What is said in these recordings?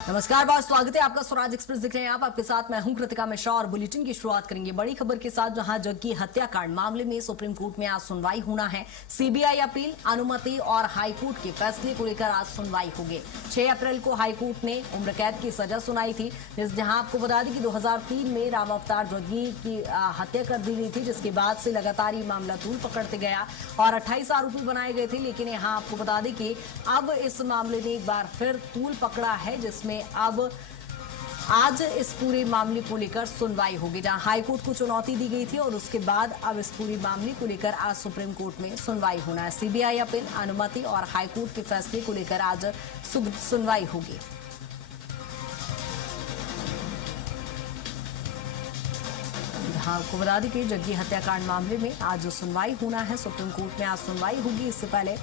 नमस्कार, बहुत स्वागत है आपका स्वराज एक्सप्रेस देख रहे हैं आप। आपके साथ मैं हूं कृतिका मिश्रा और बुलेटिन की शुरुआत करेंगे बड़ी खबर के साथ, जहां जग्गी हत्याकांड मामले में सुप्रीम कोर्ट में आज सुनवाई होना है। सीबीआई अपील, अनुमति और हाईकोर्ट के फैसले को लेकर आज सुनवाई होगी। 6 अप्रैल को हाईकोर्ट ने उम्र कैद की सजा सुनाई थी, जहां आपको बता दें कि 2003 में राम अवतार जग्गी की हत्या कर दी गई थी, जिसके बाद से लगातार ये मामला तूल पकड़ते गया और 28 आरोपी बनाए गए थे। लेकिन यहाँ आपको बता दें कि अब इस मामले ने एक बार फिर तूल पकड़ा है, जिसमें अब आज इस पूरे मामले को लेकर सुनवाई होगी, जहां हाईकोर्ट को चुनौती दी गई थी और उसके बाद अब इस पूरे मामले को लेकर आज सुप्रीम कोर्ट में सुनवाई होना है। सीबीआई अपील, अनुमति और हाईकोर्ट के फैसले को लेकर आज सुनवाई होगी। आपको बता दें कि जग्गी हत्याकांड मामले में आज सुनवाई होना है। सुप्रीम कोर्ट में आज सुनवाई होगी। इससे पहले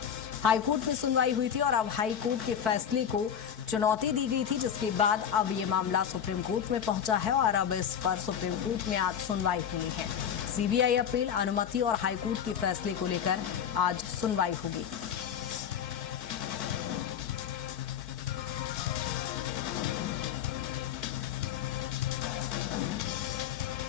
हाईकोर्ट में सुनवाई हुई थी और अब हाईकोर्ट के फैसले को चुनौती दी गई थी, जिसके बाद अब ये मामला सुप्रीम कोर्ट में पहुंचा है और अब इस पर सुप्रीम कोर्ट में आज सुनवाई होनी है। सीबीआई अपील, अनुमति और हाईकोर्ट के फैसले को लेकर आज सुनवाई होगी।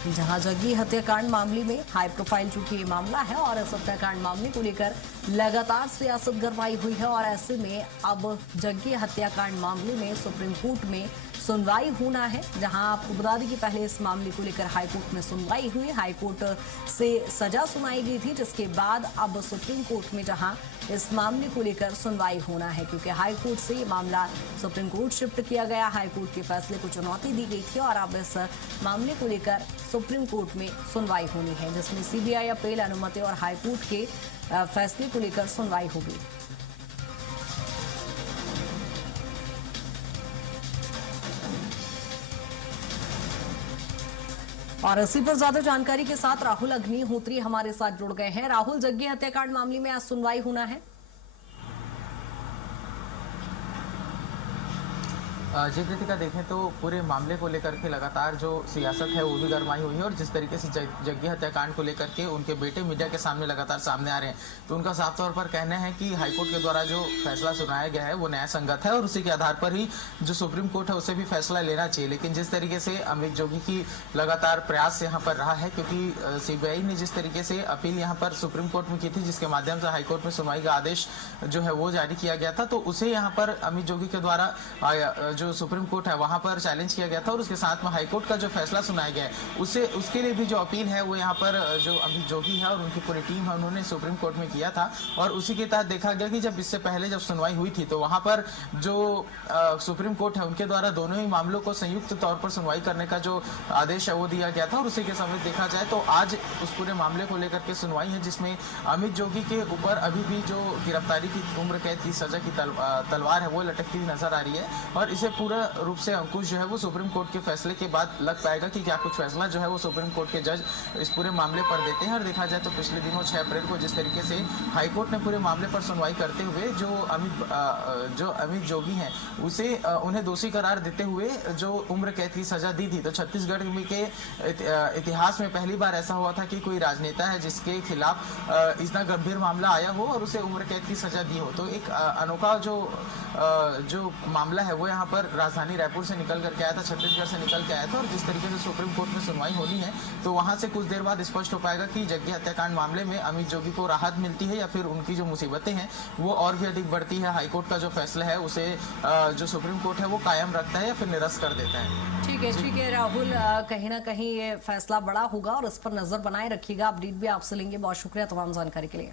जहां जग्गी हत्याकांड मामले में हाई प्रोफाइल चूंकि ये मामला है और इस हत्याकांड मामले को लेकर लगातार सियासत गरमाई हुई है और ऐसे में अब जग्गी हत्याकांड मामले में सुप्रीम कोर्ट में सुनवाई होना है। जहां आपको बता दें कि पहले इस मामले को लेकर हाईकोर्ट में सुनवाई हुई, हाईकोर्ट से सजा सुनाई गई थी, जिसके बाद अब सुप्रीम कोर्ट में जहां इस मामले को लेकर सुनवाई होना है, क्योंकि हाईकोर्ट से ये मामला सुप्रीम कोर्ट शिफ्ट किया गया। हाईकोर्ट के फैसले को चुनौती दी गई थी और अब इस मामले को लेकर सुप्रीम कोर्ट में सुनवाई होनी है, जिसमें सीबीआई अपील, अनुमति और हाईकोर्ट के फैसले को लेकर सुनवाई होगी। और इसी पर ज्यादा जानकारी के साथ राहुल अग्निहोत्री हमारे साथ जुड़ गए हैं। राहुल, जग्गी हत्याकांड मामले में आज सुनवाई होना है। जी कृतिका, देखें तो पूरे मामले को लेकर के लगातार जो सियासत है वो भी गरमाई हुई है और जिस तरीके से जग्गी हत्याकांड को लेकर के उनके बेटे मीडिया के सामने लगातार सामने आ रहे हैं, तो उनका साफ तौर पर कहना है कि हाईकोर्ट के द्वारा जो फैसला सुनाया गया है वो न्याय संगत है और उसी के आधार पर ही जो सुप्रीम कोर्ट है उसे भी फैसला लेना चाहिए। लेकिन जिस तरीके से अमित जोगी की लगातार प्रयास यहाँ पर रहा है, क्योंकि सीबीआई ने जिस तरीके से अपील यहाँ पर सुप्रीम कोर्ट में की थी, जिसके माध्यम से हाईकोर्ट में सुनवाई का आदेश जो है वो जारी किया गया था, तो उसे यहाँ पर अमित जोगी के द्वारा जो सुप्रीम कोर्ट है वहां पर चैलेंज किया गया था और उसके साथ में हाईकोर्ट का जो फैसला सुनाया गया है उसके लिए भी जो अपील है वो यहाँ पर जो अमित जोगी है और उनकी पूरी टीम है उन्होंने सुप्रीम कोर्ट में किया था। और उसी के तहत देखा गया कि जब इससे पहले जब सुनवाई हुई थी तो वहां पर जो सुप्रीम कोर्ट है उनके द्वारा दोनों ही मामलों को संयुक्त तौर पर सुनवाई करने का जो आदेश है वो दिया गया था। और उसी के समय देखा जाए तो आज उस पूरे मामले को लेकर के सुनवाई है, जिसमें अमित जोगी के ऊपर अभी भी जो गिरफ्तारी की उम्र कैद की सजा की तलवार है वो लटकती हुई नजर आ रही है। और इसे पूरा रूप से अंकुश जो है वो सुप्रीम कोर्ट के फैसले के बाद लग पाएगा कि क्या कुछ फैसला जो है वो सुप्रीम कोर्ट के जज इस पूरे मामले पर देते हैं। और देखा जाए तो पिछले दिनों 6 अप्रैल को जिस तरीके से हाईकोर्ट ने पूरे मामले पर सुनवाई करते हुए जो अमित जोगी हैं उसे उन्हें दोषी करार देते हुए जो उम्र कैद की सजा दी थी, तो छत्तीसगढ़ के इतिहास में पहली बार ऐसा हुआ था कि कोई राजनेता है जिसके खिलाफ इतना गंभीर मामला आया हो और उसे उम्र कैद की सजा दी हो। तो एक अनोखा जो मामला है वो यहाँ पर राजधानी रायपुर से निकल करके आया था, छत्तीसगढ़ से निकल के आया था। और जिस तरीके से सुप्रीम कोर्ट में सुनवाई होनी है तो वहां से कुछ देर बाद स्पष्ट हो पाएगा कि जग्गी हत्याकांड मामले में अमित जोगी को राहत मिलती है या फिर उनकी जो मुसीबतें हैं वो और भी अधिक बढ़ती है। हाईकोर्ट का जो फैसला है उसे जो सुप्रीम कोर्ट है वो कायम रखता है या फिर निरस्त कर देता है। ठीक है राहुल, कहीं ना कहीं ये फैसला बड़ा होगा और इस पर नजर बनाए रखिएगा। अपडेट भी आपसे लेंगे। बहुत शुक्रिया तमाम जानकारी के लिए।